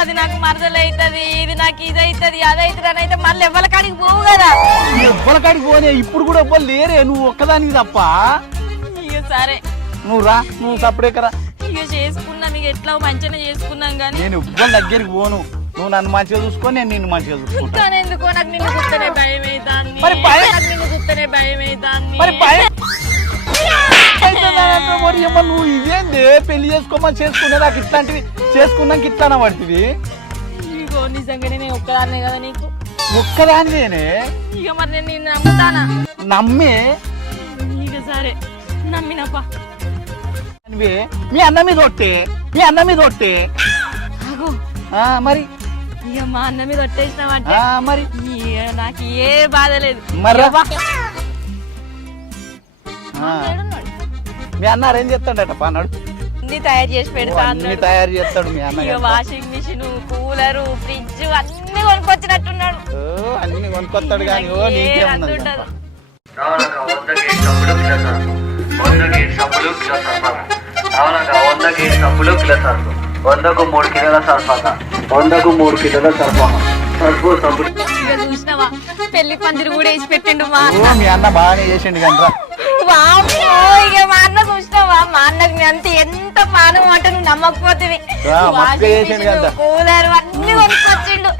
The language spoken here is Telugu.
అది నాకు మరదలు అవుతుంది ఇది నాకు ఇది అవుతుంది అది అవుతుంది అని అయితే మళ్ళీ ఎవరి కాడికి పోవు కదా? ఎవ్వల కాడికి పోనే? ఇప్పుడు కూడా ఎవ్వరు లేరే నువ్వు ఒక్కదానికి తప్ప. ఇక సరే. నువ్వు రా నువ్వు సప్పుడేకరా ఇక చేసుకున్నాం ఇక ఎట్లా మంచిగా చేసుకున్నాం కానీ. నేను ఎవ్వరి దగ్గరికి పోను. నువ్వు నన్ను మంచిగా చూసుకో నేను నిన్ను మంచిగా చూసుకుంటా. కానీ ఎందుకో నాకు నిన్ను గుర్తనే భయం అవుతుంది మరి భయం- నాకు నిన్ను గుర్తనే భయం అవుతుంది మరి భయం ఏమో నువ్వు ఇదేంది? పెళ్ళి చేసుకోమని చేసుకునే నాకు ఇట్లాంటివి చేసుకున్నాక ఇట్లాన పడుతుంది ఇగో నిజంగానే నేను ఒక్కదాన్నే కదా నీకు. ఒక్కదానివేనే ఇక మరి నేను నిన్ను నమ్ముతానా? నమ్మే? ఇక సరే నమ్మినప్పా. మీ అన్న మీద ఒట్టే? మీ అన్న మీద ఒట్టే? మరి? ఇక మా అన్న మీద ఆ, మరి? నాకు ఏ బాధ లేదు. మరి మీ అన్న ఏం చేస్తాడట పానాడు? అన్ని తయారు చేసి పెడతా అన్ని అన్నాడు. తయారు చేస్తాడు మీ అన్న ఇక వాషింగ్ మిషన్ కూలరు ఫ్రిడ్జ్ అన్ని కొనుక్కొచ్చినట్టున్నాడు. ఓ, అన్ని కొనుక్కొస్తాడు కానీ ఓ ఏ ఉండదు. కిలో సరుకు కిలో సరఫరా కిలో సరుకు వందకు మూడు కిలోల సరఫరా. వందకు మూడు కిలోల సరఫరా. సరుకు సబ్బులు ఇక చూసినావా? పెళ్ళి పందిరి కూడా వేసి పెట్టిండు మా ఓ మీ అన్న బాగానే చేసిండు కానీ వామ్మో, అంటే నువ్వు నమ్మకపోతే. కూలర్ అన్ని కొనుక్కొచ్చిండు.